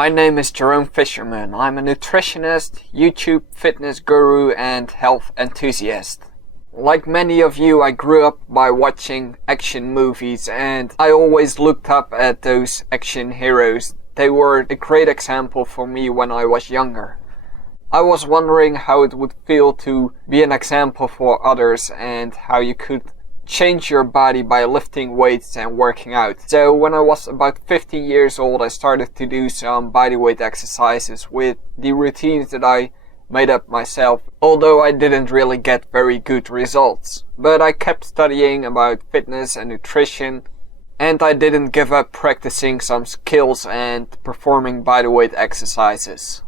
My name is Jerome Fisherman. I'm a nutritionist, YouTube fitness guru, and health enthusiast. Like many of you, I grew up by watching action movies, and I always looked up at those action heroes. They were a great example for me when I was younger. I was wondering how it would feel to be an example for others and how you could change your body by lifting weights and working out. So when I was about 15 years old, I started to do some bodyweight exercises with the routines that I made up myself, although I didn't really get very good results. But I kept studying about fitness and nutrition, and I didn't give up practicing some skills and performing bodyweight exercises.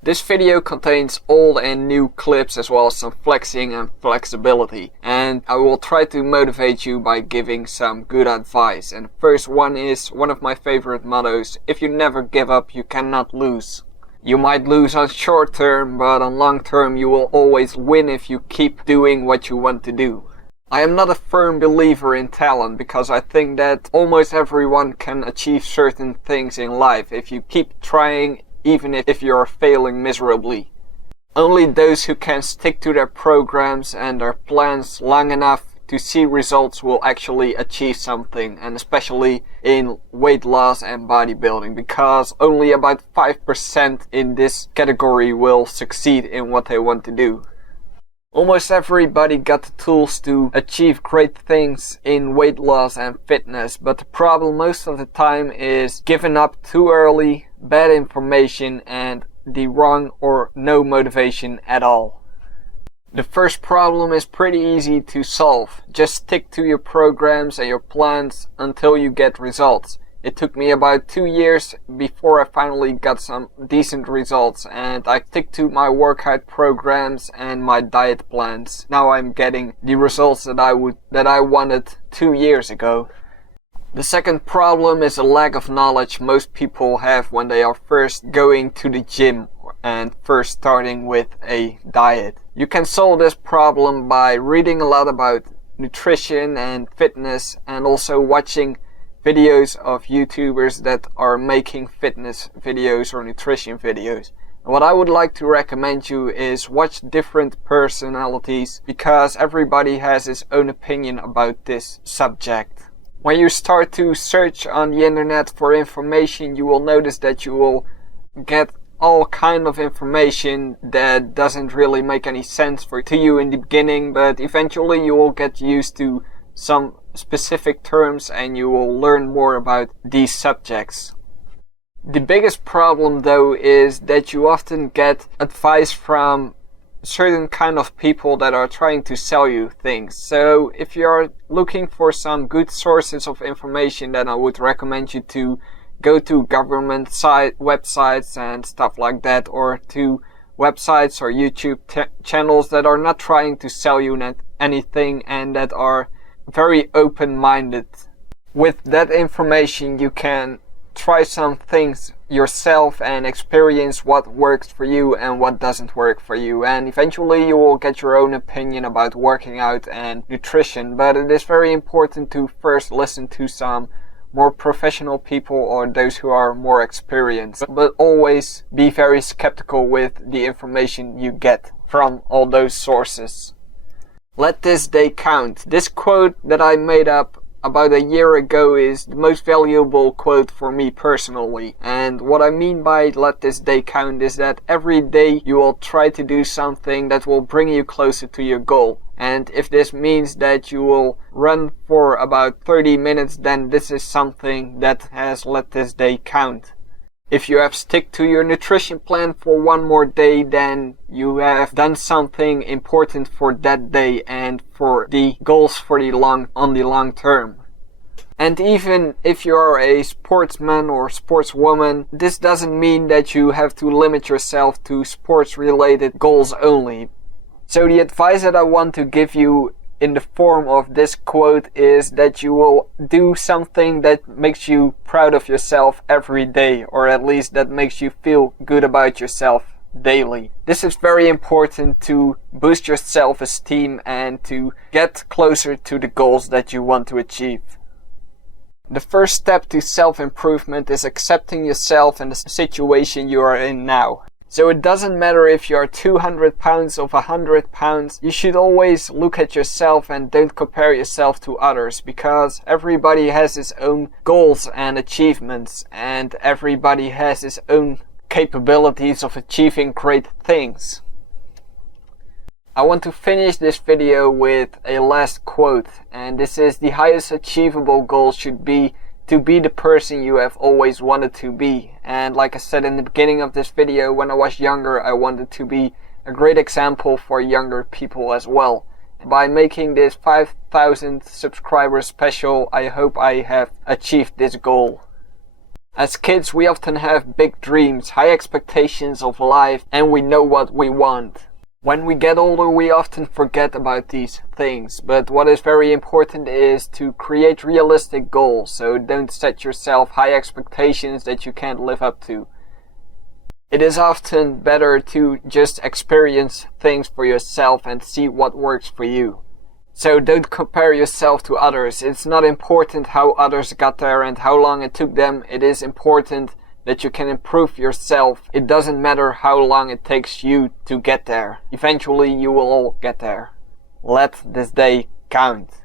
This video contains old and new clips as well as some flexing and flexibility, and I will try to motivate you by giving some good advice. And the first one is one of my favorite mottos: if you never give up, you cannot lose. You might lose on short term, but on long term you will always win if you keep doing what you want to do. I am not a firm believer in talent because I think that almost everyone can achieve certain things in life if you keep trying, even if you're failing miserably. Only those who can stick to their programs and their plans long enough to see results will actually achieve something, and especially in weight loss and bodybuilding, because only about 5% in this category will succeed in what they want to do. Almost everybody got the tools to achieve great things in weight loss and fitness, but the problem most of the time is giving up too early, bad information, and the wrong or no motivation at all. The first problem is pretty easy to solve. Just stick to your programs and your plans until you get results. It took me about 2 years before I finally got some decent results, and I stick to my workout programs and my diet plans. Now I'm getting the results that I wanted 2 years ago. The second problem is a lack of knowledge most people have when they are first going to the gym and first starting with a diet. You can solve this problem by reading a lot about nutrition and fitness, and also watching videos of YouTubers that are making fitness videos or nutrition videos. And what I would like to recommend you is watch different personalities, because everybody has his own opinion about this subject. When you start to search on the internet for information, you will notice that you will get all kind of information that doesn't really make any sense to you in the beginning, but eventually you will get used to some specific terms and you will learn more about these subjects. The biggest problem though is that you often get advice from certain kind of people that are trying to sell you things. So if you're looking for some good sources of information, then I would recommend you to go to government websites and stuff like that, or to websites or YouTube channels that are not trying to sell you anything and that are very open-minded. With that information you can try some things yourself and experience what works for you and what doesn't work for you, and eventually you will get your own opinion about working out and nutrition. But it is very important to first listen to some more professional people or those who are more experienced, but always be very skeptical with the information you get from all those sources. Let this day count. This quote that I made up about a year ago is the most valuable quote for me personally. And what I mean by let this day count is that every day you will try to do something that will bring you closer to your goal. And if this means that you will run for about 30 minutes, then this is something that has let this day count. If you have stick to your nutrition plan for one more day, then you have done something important for that day and for the goals on the long term. And even if you are a sportsman or sportswoman, this doesn't mean that you have to limit yourself to sports related goals only. So the advice that I want to give you in the form of this quote is that you will do something that makes you proud of yourself every day, or at least that makes you feel good about yourself daily. This is very important to boost your self-esteem and to get closer to the goals that you want to achieve. The first step to self-improvement is accepting yourself and the situation you are in now. So it doesn't matter if you are 200 pounds or 100 pounds, you should always look at yourself and don't compare yourself to others, because everybody has his own goals and achievements, and everybody has his own capabilities of achieving great things. I want to finish this video with a last quote, and this is: the highest achievable goal should be to be the person you have always wanted to be. And like I said in the beginning of this video, when I was younger, I wanted to be a great example for younger people as well. By making this 5,000 subscriber special, I hope I have achieved this goal. As kids, we often have big dreams, high expectations of life, and we know what we want. When we get older, we often forget about these things, but what is very important is to create realistic goals, so don't set yourself high expectations that you can't live up to. It is often better to just experience things for yourself and see what works for you. So don't compare yourself to others. It's not important how others got there and how long it took them. It is important that you can improve yourself. It doesn't matter how long it takes you to get there. Eventually you will all get there. Let this day count.